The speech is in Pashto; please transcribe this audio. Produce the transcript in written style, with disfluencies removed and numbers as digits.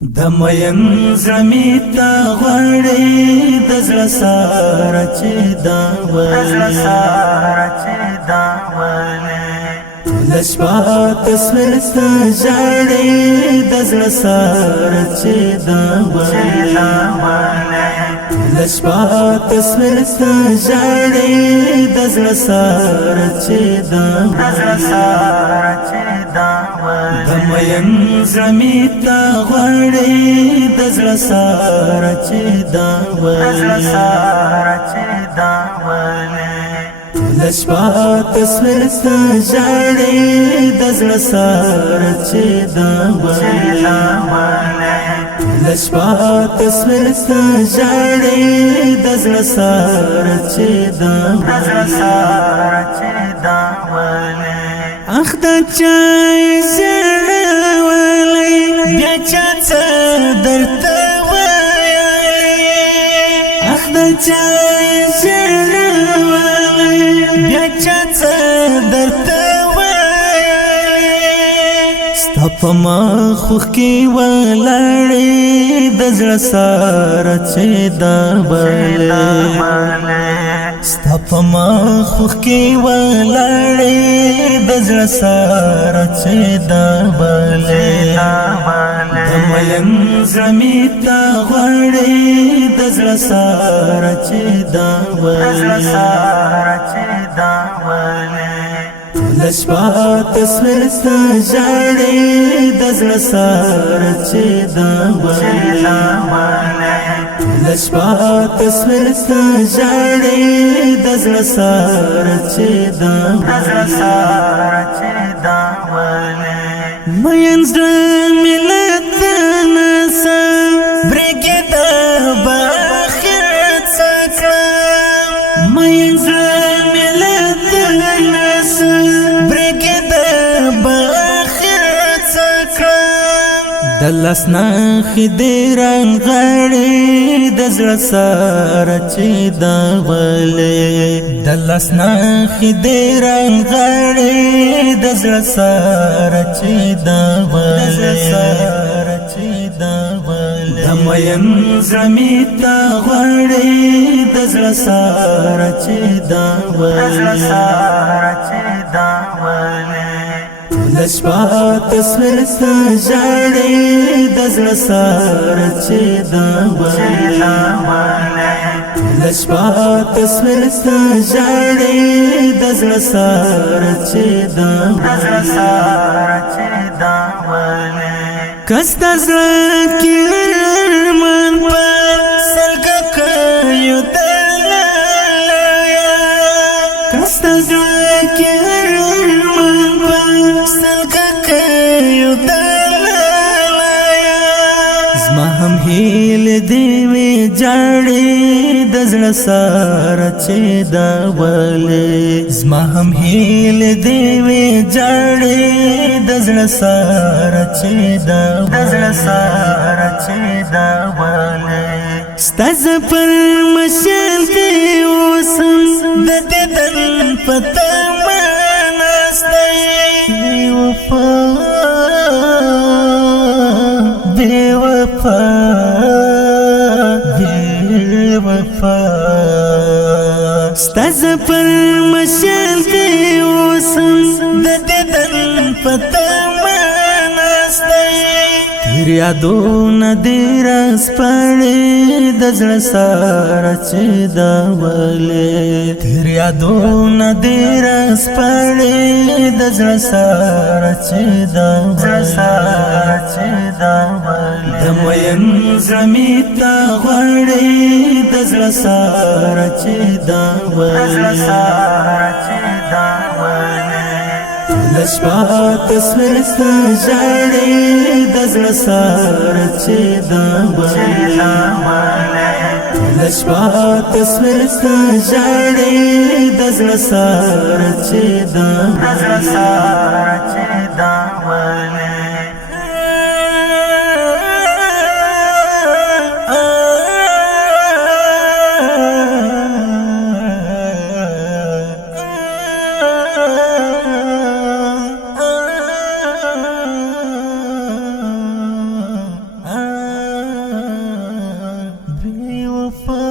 د مین زړمی تا غړې د زړه سره چې دا ولې لشپا تصویر ست ژړې د زړه سره چې دا ولې لشپا تصویر ست ژړې د زړه سره چې دا د مین زړمی تا غړې د زړه سره چې دا ولې لشپا تصویر ست ژړې د زړه سره چې دا ولې لشپا تصویر ست ژړې د زړه سره چې دا اخ د چای زړولې بیا چا څه درته وایي اخ د چای زړولې بیا چا څه درته وایي ستا په مخ کې ولاړې د زړه سره چې دا ولې ستا په مخ کې ولاړې د زړه سره چې دا ولې د مین زړمی تا غړې د زړه سره چې دا ولې لشپا تصویر ست ژړې د زړه سره چې دا ولې لشپا تصویر ست ژړې د زړه سره چې دا مین زړه ملت نسه برګې د باخرت څکړه مین زړه ملت نسه برګې د باخرت څکړه د لاس نخې دې رنغړې د زړه سره چې دا ولې د لاس نخې دې رنغړې د زړه سره چې دا ولې د مین زړمی تا غړې د زړه سره چې دا ولې لشپا تصویر ست ژړې د زړه سره چې دا ولې لشپا تصویر ست ژړې د زړه سره چې دا کس د زړه کې ارمان په سلګه کوي دلایا کس د زړه کې ارمان په سلګه کوي دلایا زما هم هیل دی وی جړې د زړه سره چې دا ولې زما هم هیل دی وی جړې د زړه سره چې دا ولې ستا زپر مشال کې اوسم د دیدن په تمه ناسته بې وفا ستا زپر مشال کې اوسم د دیدن په تمه ناسته تیر یادونه دې راسپړې د زړه سره چې دا ولې تیر یادونه دې راسپړې د زړه سره چې دا ولې د مین زړمی تا غړې د زړه سره چې دا ولې لشپا تصویر ست ژړې د زړه سره چې دا ولې لشپا تصویر ست ژړې د زړه سره چې دا ولې صفا